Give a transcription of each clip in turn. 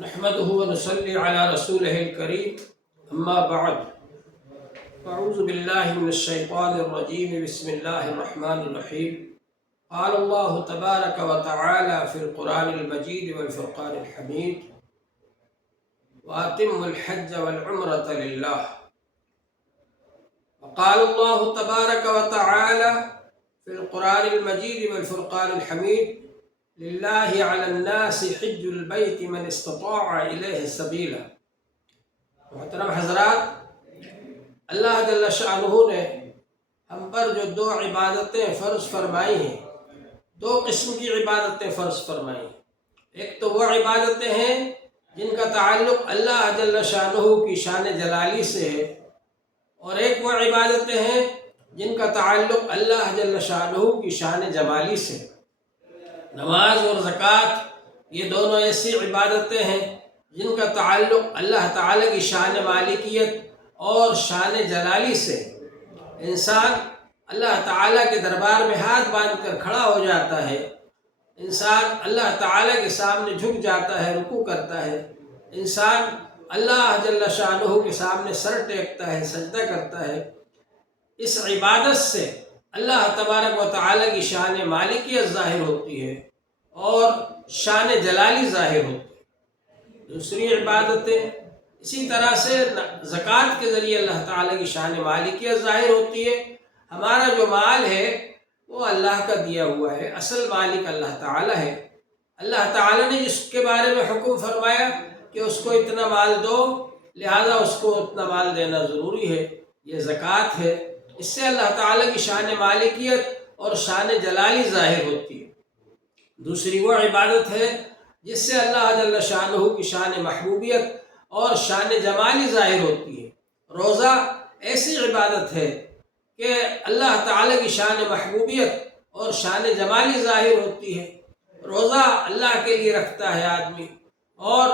نحمده ونصلي على رسوله الكريم أما بعد أعوذ بالله من الشيطان الرجيم بسم الله الرحمن الرحيم قال الله تبارك وتعالى في القرآن المجيد والفرقان الحميد وأتموا الحج والعمرة لله. وقال الله تبارك وتعالى في القرآن المجيد والفرقان الحميد لله على الناس حج البيت من استطاع إليه سبيلا. محترم حضرات، اللہ جل شانہ نے ہم پر جو دو عبادتیں فرض فرمائی ہیں، دو قسم کی عبادتیں فرض فرمائی ہیں۔ ایک تو وہ عبادتیں ہیں جن کا تعلق اللہ جل شانہ کی شان جلالی سے ہے، اور ایک وہ عبادتیں ہیں جن کا تعلق اللہ جل شانہ کی شان جمالی سے ہے۔ نماز اور زکوٰۃ یہ دونوں ایسی عبادتیں ہیں جن کا تعلق اللہ تعالیٰ کی شان مالکیت اور شان جلالی سے۔ انسان اللہ تعالیٰ کے دربار میں ہاتھ باندھ کر کھڑا ہو جاتا ہے، انسان اللہ تعالیٰ کے سامنے جھک جاتا ہے، رکوع کرتا ہے، انسان اللہ جل شانہ کے سامنے سر ٹیکتا ہے، سجدہ کرتا ہے۔ اس عبادت سے اللہ تبارک و تعالیٰ کی شان مالکیت ظاہر ہوتی ہے اور شان جلالی ظاہر ہوتی ہے۔ دوسری عبادتیں اسی طرح سے زکوٰۃ کے ذریعے اللہ تعالیٰ کی شان مالکیت ظاہر ہوتی ہے۔ ہمارا جو مال ہے وہ اللہ کا دیا ہوا ہے، اصل مالک اللہ تعالیٰ ہے۔ اللہ تعالیٰ نے جس کے بارے میں حکم فرمایا کہ اس کو اتنا مال دو، لہذا اس کو اتنا مال دینا ضروری ہے، یہ زکوٰۃ ہے۔ اس سے اللہ تعالیٰ کی شان مالکیت اور شان جلالی ظاہر ہوتی ہے۔ دوسری وہ عبادت ہے جس سے اللہ جل شانہ کی شان محبوبیت اور شان جمالی ظاہر ہوتی ہے۔ روزہ ایسی عبادت ہے کہ اللہ تعالیٰ کی شان محبوبیت اور شان جمالی ظاہر ہوتی ہے۔ روزہ اللہ کے لیے رکھتا ہے آدمی، اور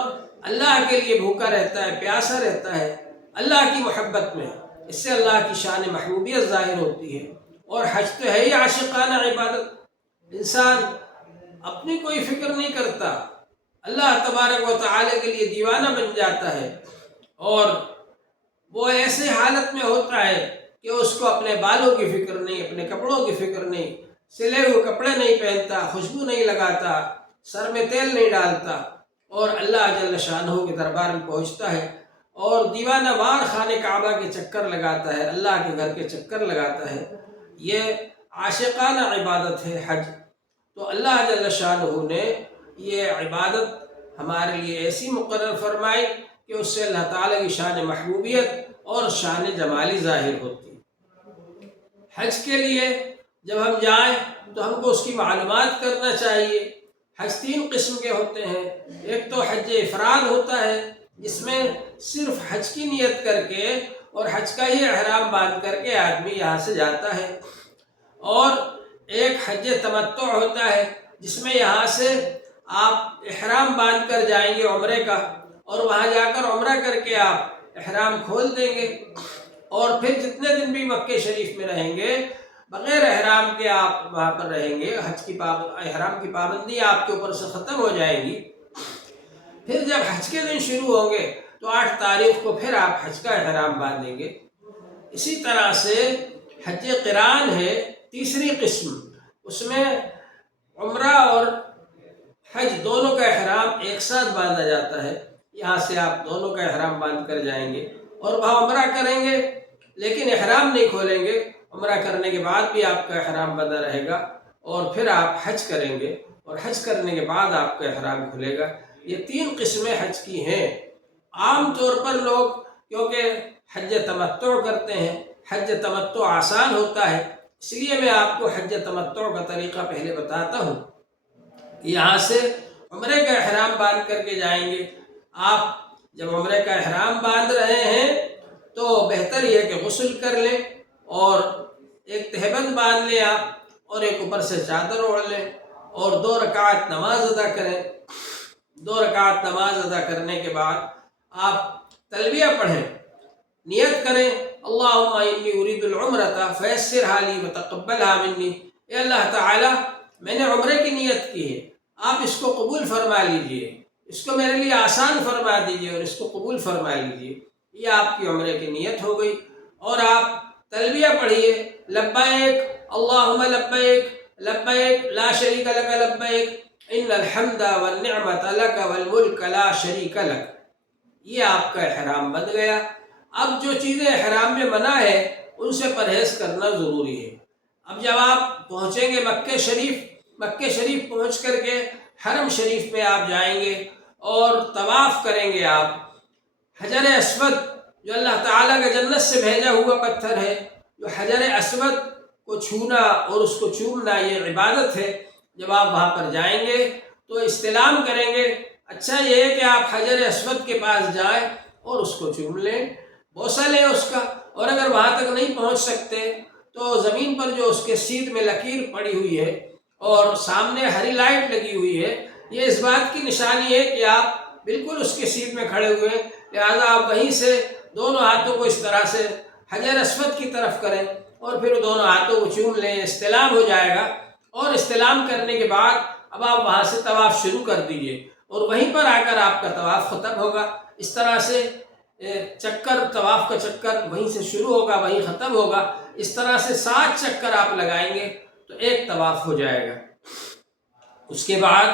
اللہ کے لیے بھوکا رہتا ہے، پیاسا رہتا ہے اللہ کی محبت میں، اس سے اللہ کی شان محبوبیت ظاہر ہوتی ہے۔ اور حج تو ہے ہی عاشقانہ عبادت، انسان اپنی کوئی فکر نہیں کرتا، اللہ تبارک و تعالیٰ کے لیے دیوانہ بن جاتا ہے، اور وہ ایسے حالت میں ہوتا ہے کہ اس کو اپنے بالوں کی فکر نہیں، اپنے کپڑوں کی فکر نہیں، سلے ہوئے کپڑے نہیں پہنتا، خوشبو نہیں لگاتا، سر میں تیل نہیں ڈالتا، اور اللہ جل شانہ کے دربار میں پہنچتا ہے اور دیوانہ وار خانہ کعبہ کے چکر لگاتا ہے، اللہ کے گھر کے چکر لگاتا ہے۔ یہ عاشقانہ عبادت ہے حج۔ تو اللہ جل شانہ نے یہ عبادت ہمارے لیے ایسی مقرر فرمائی کہ اس سے اللہ تعالیٰ کی شان محبوبیت اور شان جمالی ظاہر ہوتی ہے۔ حج کے لیے جب ہم جائیں تو ہم کو اس کی معلومات کرنا چاہیے۔ حج تین قسم کے ہوتے ہیں۔ ایک تو حج افراد ہوتا ہے، جس میں صرف حج کی نیت کر کے اور حج کا ہی احرام باندھ کر کے آدمی یہاں سے جاتا ہے، اور ایک حج تمتع ہوتا ہے جس میں یہاں سے آپ احرام باندھ کر جائیں گے عمرے کا، اور وہاں جا کر عمرہ کر کے آپ احرام کھول دیں گے، اور پھر جتنے دن بھی مکہ شریف میں رہیں گے بغیر احرام کے آپ وہاں پر رہیں گے۔ حج کی احرام کی پابندی آپ کے اوپر سے ختم ہو جائے گی۔ پھر جب حج کے دن شروع ہوں گے تو 8 تاریخ کو پھر آپ حج کا احرام باندھیں گے۔ اسی طرح سے حج قران ہے تیسری قسم، اس میں عمرہ اور حج دونوں کا احرام ایک ساتھ باندھا جاتا ہے۔ یہاں سے آپ دونوں کا احرام باندھ کر جائیں گے اور وہاں عمرہ کریں گے، لیکن احرام نہیں کھولیں گے۔ عمرہ کرنے کے بعد بھی آپ کا احرام بندہ رہے گا، اور پھر آپ حج کریں گے، اور حج کرنے کے بعد آپ کا احرام کھلے گا۔ یہ 3 قسمیں حج کی ہیں۔ عام طور پر لوگ کیونکہ حج تمتع کرتے ہیں، حج تمتع آسان ہوتا ہے، اس لیے میں آپ کو حج تمتع کا طریقہ پہلے بتاتا ہوں۔ یہاں سے عمرے کا احرام باندھ کر کے جائیں گے۔ آپ جب عمرے کا احرام باندھ رہے ہیں تو بہتر یہ ہے کہ غسل کر لیں، اور ایک تہبند باندھ لیں آپ، اور ایک اوپر سے چادر اوڑھ لیں، اور 2 رکعت نماز ادا کریں۔ 2 رکعت نماز ادا کرنے کے بعد آپ تلبیہ پڑھیں، نیت کریں، اللہم انی ارید العمرۃ فیسرھا لی وتقبلھا منی۔ اے اللہ تعالی، میں نے عمرے کی نیت کی ہے، آپ اس کو قبول فرما لیجئے۔ اس کو میرے لیے آسان فرما دیجیے اور اس کو قبول فرما لیجیے۔ یہ آپ کی عمرے کی نیت ہو گئی۔ اور آپ تلبیہ پڑھیے، لبیک اللہم لبیک لبیک لا شریک لک لبیک ان الحمد والنعمت لک والملک لا شریک لک۔ یہ آپ کا احرام بن گیا۔ اب جو چیزیں احرام میں منع ہے ان سے پرہیز کرنا ضروری ہے۔ اب جب آپ پہنچیں گے مکہ شریف پہنچ کر کے حرم شریف میں آپ جائیں گے اور طواف کریں گے۔ آپ حجر اسود جو اللہ تعالیٰ کا جنت سے بھیجا ہوا پتھر ہے، جو حجر اسود کو چھونا اور اس کو چومنا یہ عبادت ہے۔ جب آپ وہاں پر جائیں گے تو استلام کریں گے۔ اچھا یہ ہے کہ آپ حجر اسود کے پاس جائیں اور اس کو چوم لیں، بوسہ لیں اس کا۔ اور اگر وہاں تک نہیں پہنچ سکتے تو زمین پر جو اس کے سیدھ میں لکیر پڑی ہوئی ہے اور سامنے ہری لائٹ لگی ہوئی ہے، یہ اس بات کی نشانی ہے کہ آپ بالکل اس کے سیدھ میں کھڑے ہوئے ہیں، لہٰذا آپ وہیں سے دونوں ہاتھوں کو اس طرح سے حجر اسود کی طرف کریں اور پھر دونوں ہاتھوں کو چوم لیں، استلام ہو جائے گا۔ اور استلام کرنے کے بعد اب آپ وہاں سے طواف شروع کر دیجئے اور وہیں پر آ کر آپ کا طواف ختم ہوگا۔ اس طرح سے طواف کا چکر وہیں سے شروع ہوگا وہیں ختم ہوگا۔ اس طرح سے 7 چکر آپ لگائیں گے تو ایک طواف ہو جائے گا۔ اس کے بعد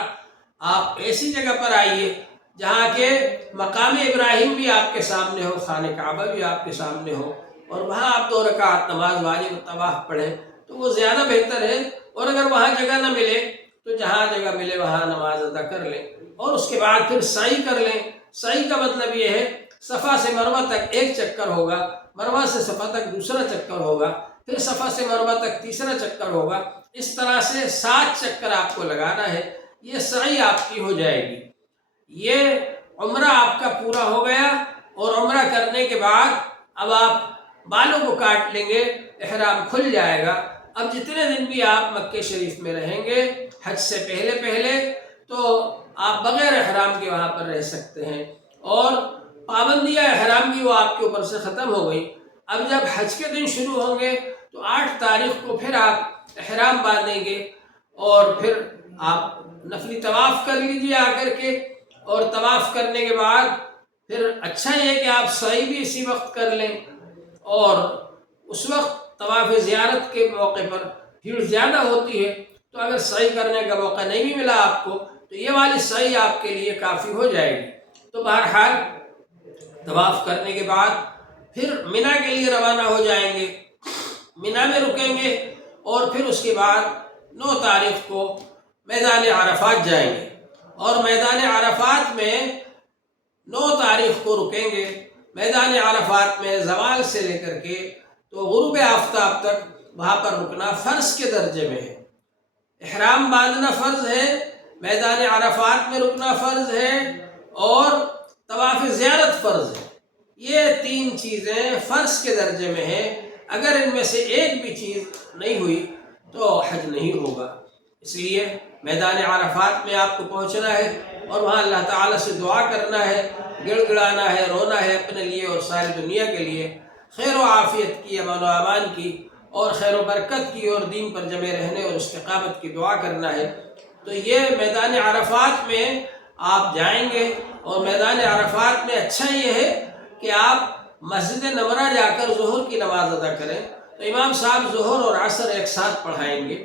آپ ایسی جگہ پر آئیے جہاں کے مقام ابراہیم بھی آپ کے سامنے ہو، خانہ کعبہ بھی آپ کے سامنے ہو، اور وہاں آپ 2 رکعت نماز واجب طواف پڑھیں تو وہ زیادہ بہتر ہے۔ اور اگر وہاں جگہ نہ ملے تو جہاں جگہ ملے وہاں نماز ادا کر لیں اور اس کے بعد پھر سعی کر لیں۔ سعی کا مطلب یہ ہے صفا سے مروہ تک 1 چکر ہوگا، مروہ سے صفا تک دوسرا چکر ہوگا، پھر صفا سے مروہ تک تیسرا چکر ہوگا۔ اس طرح سے 7 چکر آپ کو لگانا ہے۔ یہ سعی آپ کی ہو جائے گی۔ یہ عمرہ آپ کا پورا ہو گیا اور عمرہ کرنے کے بعد اب آپ بالوں کو کاٹ لیں گے، احرام کھل جائے گا۔ اب جتنے دن بھی آپ مکہ شریف میں رہیں گے حج سے پہلے تو آپ بغیر احرام کے وہاں پر رہ سکتے ہیں، اور پابندیاں احرام کی وہ آپ کے اوپر سے ختم ہو گئی۔ اب جب حج کے دن شروع ہوں گے تو 8 تاریخ کو پھر آپ احرام باندھیں گے اور پھر آپ نفلی طواف کر لیجیے آ کر کے، اور طواف کرنے کے بعد پھر اچھا یہ کہ آپ سعی بھی اسی وقت کر لیں، اور اس وقت طواف زیارت کے موقع پر بھیڑ زیادہ ہوتی ہے، تو اگر سعی کرنے کا موقع نہیں بھی ملا آپ کو تو یہ والی سعی آپ کے لیے کافی ہو جائے گی۔ تو بہرحال طواف کرنے کے بعد پھر منی کے لیے روانہ ہو جائیں گے، منی میں رکیں گے اور پھر اس کے بعد 9 تاریخ کو میدان عرفات جائیں گے، اور میدان عرفات میں 9 تاریخ کو رکیں گے۔ میدان عرفات میں زوال سے لے کر کے تو غروب آفتاب تک وہاں پر رکنا فرض کے درجے میں ہے۔ احرام باندھنا فرض ہے، میدان عرفات میں رکنا فرض ہے، اور طواف زیارت فرض ہے۔ یہ 3 چیزیں فرض کے درجے میں ہیں۔ اگر ان میں سے ایک بھی چیز نہیں ہوئی تو حج نہیں ہوگا۔ اس لیے میدان عرفات میں آپ کو پہنچنا ہے اور وہاں اللہ تعالیٰ سے دعا کرنا ہے، گڑ گڑانا ہے، رونا ہے اپنے لیے اور ساری دنیا کے لیے، خیر و عافیت کی، امن و امان کی، اور خیر و برکت کی، اور دین پر جمے رہنے اور استقامت کی دعا کرنا ہے۔ تو یہ میدان عرفات میں آپ جائیں گے، اور میدان عرفات میں اچھا یہ ہے کہ آپ مسجد نمرہ جا کر ظہر کی نماز ادا کریں، تو امام صاحب ظہر اور عصر ایک ساتھ پڑھائیں گے۔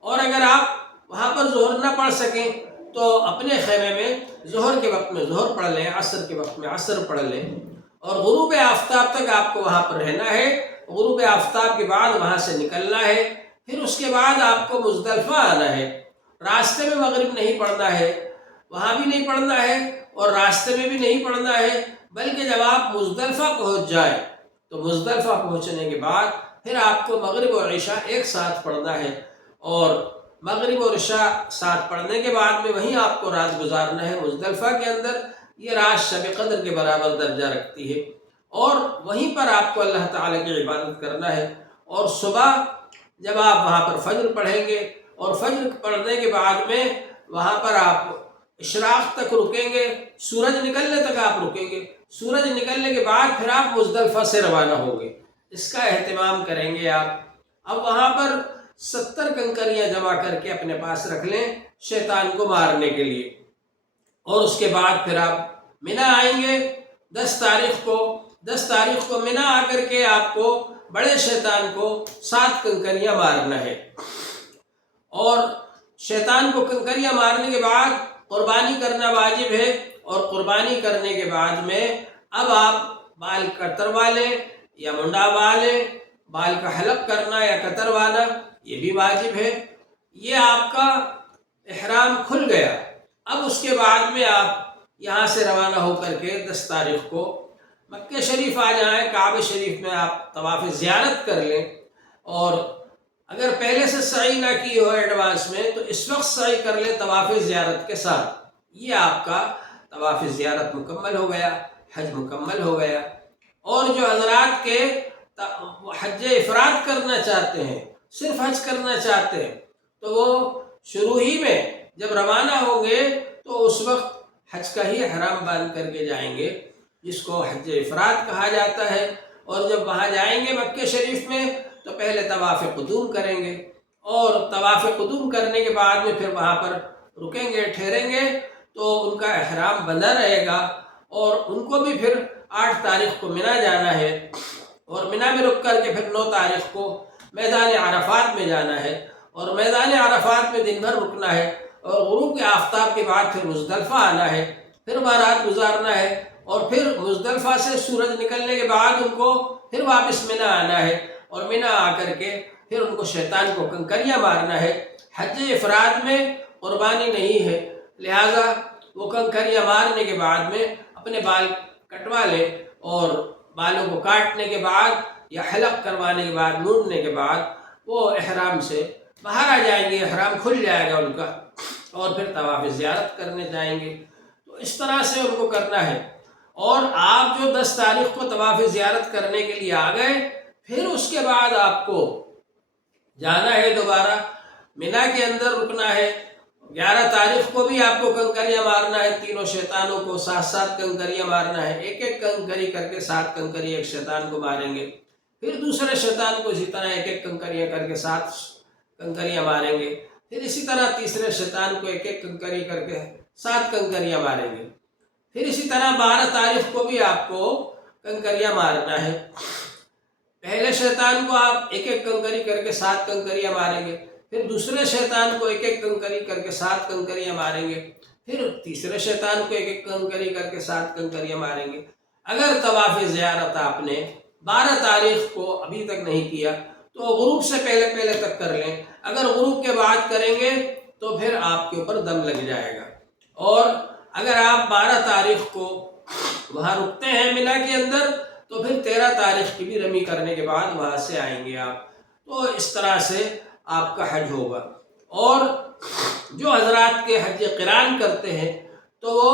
اور اگر آپ وہاں پر ظہر نہ پڑھ سکیں تو اپنے خیمے میں ظہر کے وقت میں ظہر پڑھ لیں، عصر کے وقت میں عصر پڑھ لیں، اور غروب آفتاب تک آپ کو وہاں پر رہنا ہے۔ غروب آفتاب کے بعد وہاں سے نکلنا ہے، پھر اس کے بعد آپ کو مزدلفہ آنا ہے۔ راستے میں مغرب نہیں پڑھنا ہے، وہاں بھی نہیں پڑھنا ہے اور راستے میں بھی نہیں پڑھنا ہے، بلکہ جب آپ مزدلفہ پہنچ جائیں تو مزدلفہ پہنچنے کے بعد پھر آپ کو مغرب اور عشاء ایک ساتھ پڑھنا ہے، اور مغرب اور عشاء ساتھ پڑھنے کے بعد میں وہیں آپ کو رات گزارنا ہے مزدلفہ کے اندر۔ یہ رات شب قدر کے برابر درجہ رکھتی ہے، اور وہیں پر آپ کو اللہ تعالیٰ کی عبادت کرنا ہے۔ اور صبح جب آپ وہاں پر فجر پڑھیں گے، اور فجر پڑھنے کے بعد میں وہاں پر آپ اشراق تک رکیں گے، سورج نکلنے تک آپ رکیں گے۔ سورج نکلنے کے بعد پھر آپ مزدلفہ سے روانہ ہوں گے۔ اس کا اہتمام کریں گے آپ۔ اب وہاں پر 70 کنکریاں جمع کر کے اپنے پاس رکھ لیں شیطان کو مارنے کے لیے۔ اور اس کے بعد پھر آپ منا آئیں گے 10 تاریخ کو منا آ کر کے آپ کو بڑے شیطان کو 7 کنکریاں مارنا ہے، اور شیطان کو کنکریاں مارنے کے بعد قربانی کرنا واجب ہے، اور قربانی کرنے کے بعد میں اب آپ بال کتروا لیں یا منڈا لیں، بال کا حلق کرنا یا کتروانا یہ بھی واجب ہے۔ یہ آپ کا احرام کھل گیا۔ اب اس کے بعد میں آپ یہاں سے روانہ ہو کر کے 10 تاریخ کو مکہ شریف آ جائیں، کعبہ شریف میں آپ طواف زیارت کر لیں، اور اگر پہلے سے سعی نہ کی ہو ایڈوانس میں تو اس وقت سعی کر لیں طواف زیارت کے ساتھ۔ یہ آپ کا طواف زیارت مکمل ہو گیا، حج مکمل ہو گیا۔ اور جو حضرات کے حج افراد کرنا چاہتے ہیں، صرف حج کرنا چاہتے ہیں، تو وہ شروع ہی میں جب روانہ ہوں گے تو اس وقت حج کا ہی احرام باندھ کر کے جائیں گے، جس کو حج افراد کہا جاتا ہے۔ اور جب وہاں جائیں گے مکہ شریف میں تو پہلے طواف قدوم کریں گے، اور طواف قدوم کرنے کے بعد میں پھر وہاں پر رکیں گے، ٹھہریں گے، تو ان کا احرام بندھا رہے گا، اور ان کو بھی پھر 8 تاریخ کو منا جانا ہے، اور منا میں رک کر کے پھر 9 تاریخ کو میدان عرفات میں جانا ہے، اور میدان عرفات میں دن بھر رکنا ہے، اور غروب کے آفتاب کے بعد پھر مزدلفہ آنا ہے، پھر وہاں رات گزارنا ہے، اور پھر مزدلفہ سے سورج نکلنے کے بعد ان کو پھر واپس منا آنا ہے، اور منا آ کر کے پھر ان کو شیطان کو کنکریاں مارنا ہے۔ حج افراد میں قربانی نہیں ہے، لہٰذا وہ کنکریاں مارنے کے بعد میں اپنے بال کٹوا لیں، اور بالوں کو کاٹنے کے بعد یا حلق کروانے کے بعد، مونڈنے کے بعد وہ احرام سے باہر آ جائیں گے، احرام کھل جائے گا ان کا، اور پھر طواف زیارت کرنے جائیں گے۔ تو اس طرح سے ان کو کرنا ہے۔ اور آپ جو 10 تاریخ کو طواف زیارت کرنے کے لیے آ گئے، پھر اس کے بعد آپ کو جانا ہے دوبارہ منا کے اندر رکنا ہے۔ 11 تاریخ کو بھی آپ کو کنکریاں مارنا ہے، تینوں شیطانوں کو 7 کنکریاں مارنا ہے، ایک کنکری کر کے 7 کنکری ایک شیطان کو ماریں گے، پھر دوسرے شیطان کو اسی طرح ایک کنکریاں کر کے 7 کنکریاں ماریں گے، پھر اسی طرح تیسرے شیطان کو ایک کنکری کر کے 7 کنکریاں ماریں گے، پھر اسی طرح 12 تاریخ کو بھی آپ کو کنکریاں مارنا ہے۔ پہلے شیطان کو آپ ایک کنکری کر کے 7 کنکریاں ماریں گے، پھر دوسرے شیطان کو ایک کنکری کر کے 7 کنکریاں ماریں گے، پھر تیسرے شیطان کو ایک کنکری کر کے 7 کنکریاں ماریں گے۔ اگر طواف زیارت آپ نے 12 تاریخ کو ابھی تک نہیں کیا تو غروب سے پہلے تک کر لیں، اگر غروب کے بعد کریں گے تو پھر آپ کے اوپر دم لگ جائے گا۔ اور اگر آپ 12 تاریخ کو وہاں رکتے ہیں منا کے اندر تو پھر 13 تاریخ کی بھی رمی کرنے کے بعد وہاں سے آئیں گے آپ، تو اس طرح سے آپ کا حج ہوگا۔ اور جو حضرات کے حج قران کرتے ہیں تو وہ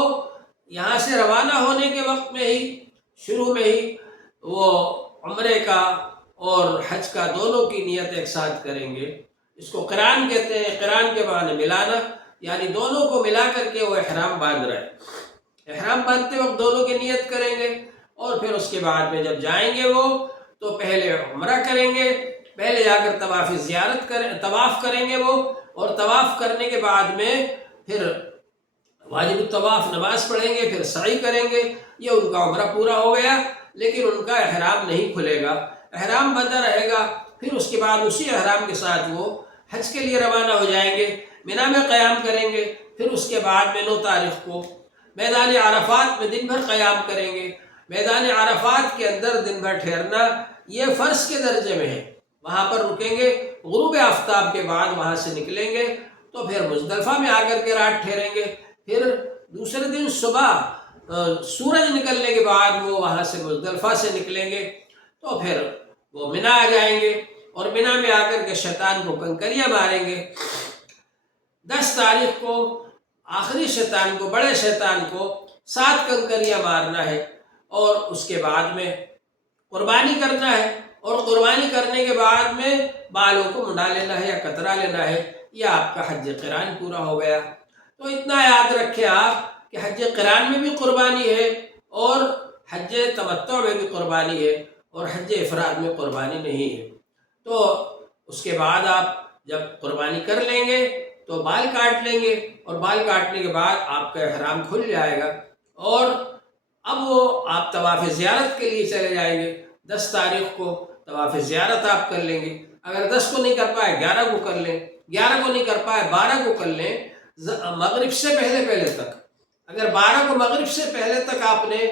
یہاں سے روانہ ہونے کے وقت میں ہی شروع میں ہی وہ عمرے کا اور حج کا دونوں کی نیت ایک ساتھ کریں گے۔ اس کو قران کہتے ہیں، قران کے معنی ملانا، یعنی دونوں کو ملا کر کے وہ احرام باندھ رہے ہیں۔ احرام باندھتے وقت دونوں کی نیت کریں گے، اور پھر اس کے بعد میں جب جائیں گے وہ تو پہلے عمرہ کریں گے، پہلے جا کر طواف کریں گے وہ، اور طواف کرنے کے بعد میں پھر واجب الطواف نماز پڑھیں گے، پھر سعی کریں گے۔ یہ ان کا عمرہ پورا ہو گیا، لیکن ان کا احرام نہیں کھلے گا، احرام بندھا رہے گا۔ پھر اس کے بعد اسی احرام کے ساتھ وہ حج کے لیے روانہ ہو جائیں گے، منا میں قیام کریں گے، پھر اس کے بعد میں 9 تاریخ کو میدان عرفات میں دن بھر قیام کریں گے۔ میدان عرفات کے اندر دن بھر ٹھہرنا یہ فرض کے درجے میں ہے، وہاں پر رکیں گے، غروب آفتاب کے بعد وہاں سے نکلیں گے تو پھر مزدلفہ میں آ کر کے رات ٹھہریں گے، پھر دوسرے دن صبح سورج نکلنے کے بعد وہ وہاں سے مزدلفہ سے نکلیں گے تو پھر وہ منا آ جائیں گے، اور منا میں آ کر کے شیطان کو کنکریاں ماریں گے۔ 10 تاریخ کو آخری شیطان کو، بڑے شیطان کو 7 کنکریاں مارنا ہے، اور اس کے بعد میں قربانی کرنا ہے، اور قربانی کرنے کے بعد میں بالوں کو منڈا لینا ہے یا کترا لینا ہے۔ یہ آپ کا حج قران پورا ہو گیا۔ تو اتنا یاد رکھیں آپ کہ حج قران میں بھی قربانی ہے، اور حج تمتع میں بھی قربانی ہے، اور حج افراد میں قربانی نہیں ہے۔ تو اس کے بعد آپ جب قربانی کر لیں گے تو بال کاٹ لیں گے، اور بال کاٹنے کے بعد آپ کا احرام کھل جائے گا، اور اب وہ آپ طواف زیارت کے لیے چلے جائیں گے۔ 10 تاریخ کو طواف زیارت آپ کر لیں گے۔ اگر 10 کو نہیں کر پائے 11 کو کر لیں، 11 کو نہیں کر پائے 12 کو کر لیں، مغرب سے پہلے تک۔ اگر 12 کو مغرب سے پہلے تک آپ نے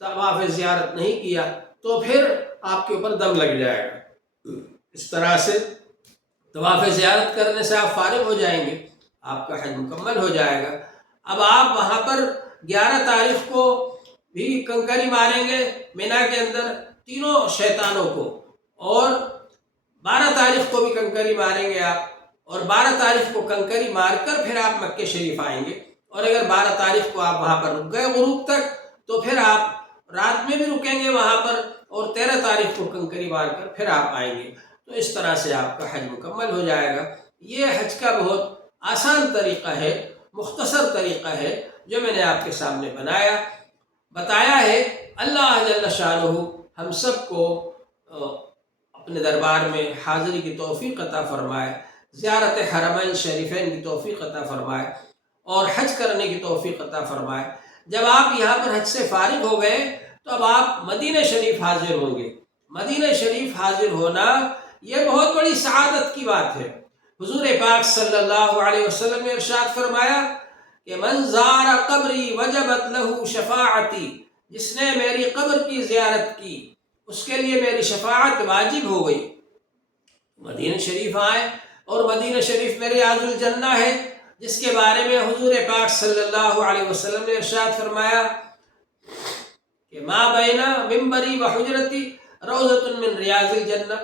طواف زیارت نہیں کیا تو پھر آپ کے اوپر دم لگ جائے گا۔ اس طرح سے طواف زیارت کرنے سے آپ فارغ ہو جائیں گے، آپ کا حج مکمل ہو جائے گا۔ اب آپ وہاں پر 11 تاریخ کو بھی کنکری ماریں گے مینا کے اندر تینوں شیطانوں کو، اور 12 تاریخ کو بھی کنکری ماریں گے آپ، اور 12 تاریخ کو کنکری مار کر پھر آپ مکہ شریف آئیں گے۔ اور اگر 12 تاریخ کو آپ وہاں پر رک گئے غروب تک تو پھر آپ رات میں بھی رکیں گے وہاں پر، اور 13 تاریخ کو کنکری مار کر پھر آپ آئیں گے۔ تو اس طرح سے آپ کا حج مکمل ہو جائے گا۔ یہ حج کا بہت آسان طریقہ ہے، مختصر طریقہ ہے جو میں نے آپ کے سامنے بتایا ہے۔ اللہ جل شانہ ہم سب کو اپنے دربار میں حاضری کی توفیق عطا فرمائے، زیارت حرمین شریفین کی توفیق عطا فرمائے، اور حج کرنے کی توفیق عطا فرمائے۔ جب آپ یہاں پر حج سے فارغ ہو گئے تو اب آپ مدینہ شریف حاضر ہوں گے۔ مدینہ شریف حاضر ہونا یہ بہت بڑی سعادت کی بات ہے۔ حضور پاک صلی اللہ علیہ وسلم نے ارشاد فرمایا کہ من زار قبری وجبت لہ شفاعتی، جس نے میری قبر کی زیارت کی اس کے لیے میری شفاعت واجب ہو گئی۔ مدینہ شریف آئے، اور مدینہ شریف میں ریاض الجنہ ہے، جس کے بارے میں حضور پاک صلی اللہ علیہ وسلم نے ارشاد فرمایا کہ ما بین ممبری و حجرتی روضۃ من ریاض الجنہ،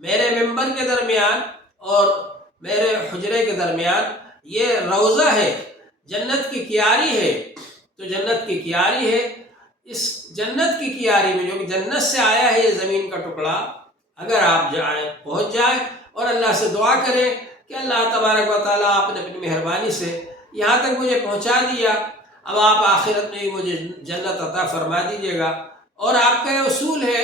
میرے ممبر کے درمیان اور میرے حجرے کے درمیان یہ روضہ ہے، جنت کی کیاری ہے۔ تو جنت کی کیاری ہے، اس جنت کی کیاری میں جو کہ جنت سے آیا ہے یہ زمین کا ٹکڑا، اگر آپ پہنچ جائیں اور اللہ سے دعا کریں کہ اللہ تبارک و تعالیٰ آپ نے اپنی مہربانی سے یہاں تک مجھے پہنچا دیا، اب آپ آخرت میں مجھے جنت عطا فرما دیجیے گا۔ اور آپ کا یہ اصول ہے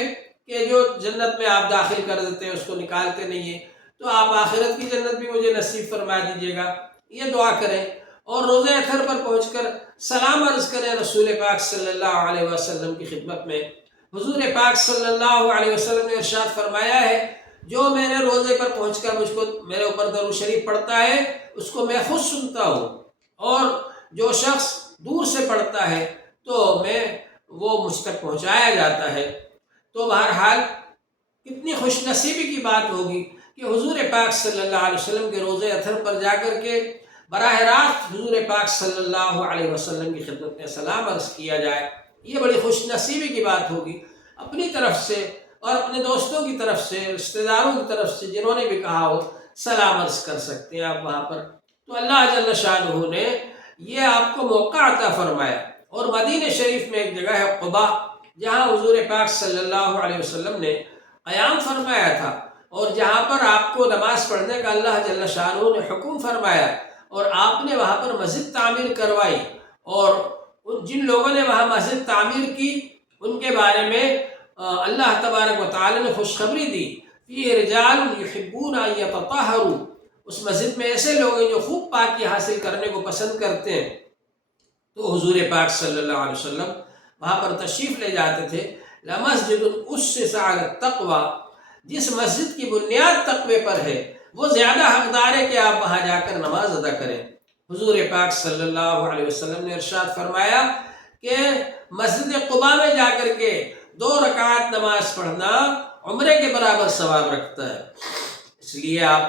کہ جو جنت میں آپ داخل کر دیتے ہیں اس کو نکالتے نہیں ہیں، تو آپ آخرت کی جنت بھی مجھے نصیب فرما دیجیے گا، یہ دعا کریں۔ اور روضہ اطہر پر پہنچ کر سلام عرض کریں رسول پاک صلی اللہ علیہ وسلم کی خدمت میں۔ حضور پاک صلی اللہ علیہ وسلم نے ارشاد فرمایا ہے جو میرے روضے پر پہنچ کر مجھ کو میرے اوپر درود شریف پڑھتا ہے اس کو میں خود سنتا ہوں، اور جو شخص دور سے پڑھتا ہے تو وہ مجھ تک پہنچایا جاتا ہے۔ تو بہرحال کتنی خوش نصیبی کی بات ہوگی کہ حضور پاک صلی اللہ علیہ وسلم کے روضے اطہر پر جا کر کے براہ راست حضور پاک صلی اللہ علیہ وسلم کی خدمت میں سلام عرض کیا جائے۔ یہ بڑی خوش نصیبی کی بات ہوگی۔ اپنی طرف سے اور اپنے دوستوں کی طرف سے، رشتہ داروں کی طرف سے جنہوں نے بھی کہا ہو سلام عرض کر سکتے ہیں آپ وہاں پر۔ تو اللہ جل شانہ نے یہ آپ کو موقع عطا فرمایا۔ اور مدینہ شریف میں ایک جگہ ہے قباء، جہاں حضور پاک صلی اللہ علیہ وسلم نے قیام فرمایا تھا، اور جہاں پر آپ کو نماز پڑھنے کا اللہ جل شانہ نے حکم فرمایا، اور آپ نے وہاں پر مسجد تعمیر کروائی، اور جن لوگوں نے وہاں مسجد تعمیر کی ان کے بارے میں اللہ تبارک و تعالی نے خوشخبری دی، فیہ رجال یحبون ان یتطہروا، اس مسجد میں ایسے لوگ ہیں جو خوب پاکی حاصل کرنے کو پسند کرتے ہیں۔ تو حضور پاک صلی اللہ علیہ وسلم وہاں پر تشریف لے جاتے تھے۔ لمسجد اسس علی التقوی، جس مسجد کی بنیاد تقوی پر ہے وہ زیادہ حقدار ہے کہ آپ وہاں جا کر نماز ادا کریں۔ حضور پاک صلی اللہ علیہ وسلم نے ارشاد فرمایا کہ مسجد قباء میں جا کر کے 2 رکعت نماز پڑھنا عمرے کے برابر ثواب رکھتا ہے۔ اس لیے آپ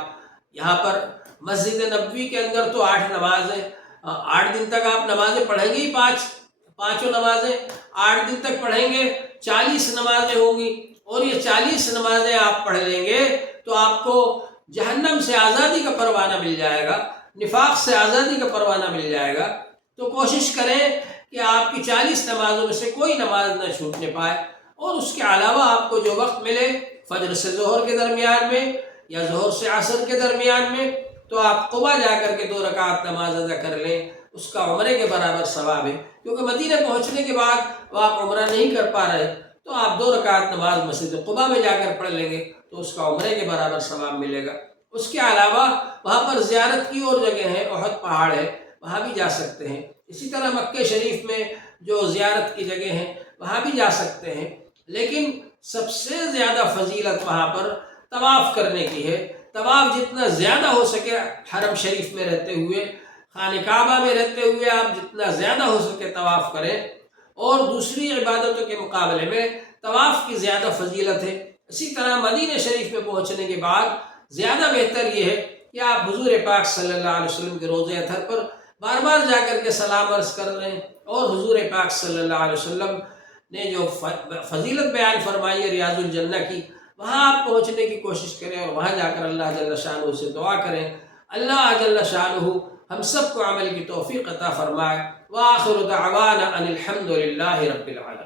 یہاں پر مسجد نبوی کے اندر تو 8 نمازیں، 8 دن تک آپ نمازیں پڑھیں گے ہی، پانچوں نمازیں 8 دن تک پڑھیں گے، 40 نمازیں ہوں گی، اور یہ 40 نمازیں آپ پڑھ لیں گے تو آپ کو جہنم سے آزادی کا پروانہ مل جائے گا، نفاق سے آزادی کا پروانہ مل جائے گا۔ تو کوشش کریں کہ آپ کی 40 نمازوں میں سے کوئی نماز نہ چھوٹنے پائے، اور اس کے علاوہ آپ کو جو وقت ملے فجر سے ظہر کے درمیان میں یا ظہر سے عصر کے درمیان میں، تو آپ قباء جا کر کے 2 رکعت نماز ادا کر لیں، اس کا عمرے کے برابر ثواب ہے۔ کیونکہ مدینہ پہنچنے کے بعد وہ آپ عمرہ نہیں کر پا رہے، تو آپ 2 رکعت نماز مسجد قباء میں جا کر پڑھ لیں گے تو اس کا عمرے کے برابر ثواب ملے گا۔ اس کے علاوہ وہاں پر زیارت کی اور جگہ ہیں، احد پہاڑ ہے، وہاں بھی جا سکتے ہیں۔ اسی طرح مکہ شریف میں جو زیارت کی جگہ ہیں وہاں بھی جا سکتے ہیں، لیکن سب سے زیادہ فضیلت وہاں پر طواف کرنے کی ہے۔ طواف جتنا زیادہ ہو سکے حرم شریف میں رہتے ہوئے، خانہ کعبہ میں رہتے ہوئے آپ جتنا زیادہ ہو سکے طواف کریں، اور دوسری عبادتوں کے مقابلے میں طواف کی زیادہ فضیلت ہے۔ اسی طرح مدینہ شریف میں پہنچنے کے بعد زیادہ بہتر یہ ہے کہ آپ حضور پاک صلی اللہ علیہ وسلم کے روضہ اطہر پر بار بار جا کر کے سلام عرض کر رہے ہیں، اور حضور پاک صلی اللہ علیہ وسلم نے جو فضیلت بیان فرمائی ہے ریاض الجنہ کی، وہاں آپ پہنچنے کی کوشش کریں اور وہاں جا کر اللہ جل شانہ سے دعا کریں۔ اللہ جل شانہ ہم سب کو عمل کی توفیق عطا فرمائے۔ وآخر دعوانا ان الحمد للہ رب العالمین۔